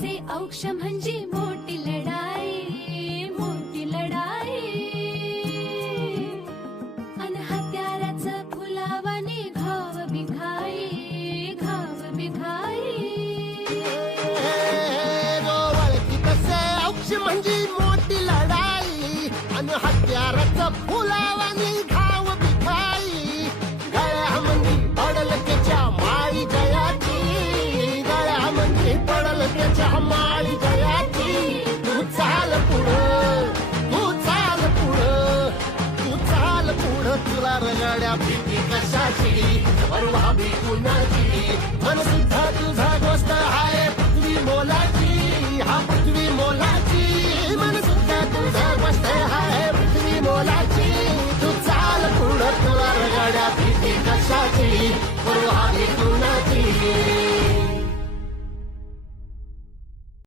से औक्ष म्हणजे मोठी लढाई, मोठी लढाई. अन हत्याराचं फुलावानी घाव बिघाई, घाव बिघाई. औक्ष म्हणजे मोठी लढाई आणि हत्याराचं फुलावानी घाव बिखाई. गळ्यामध्ये पडल त्याच्या माळी जयाची, गळ्यामध्ये पडल त्याच्या माळी जयाची. तू चाल पुढं, तू चाल पुढं, तू चाल पुढं. तुला रगड्या भीती कशाची, परवा भी कुणाची. मन सुद्धा तुझा गोष्ट आहे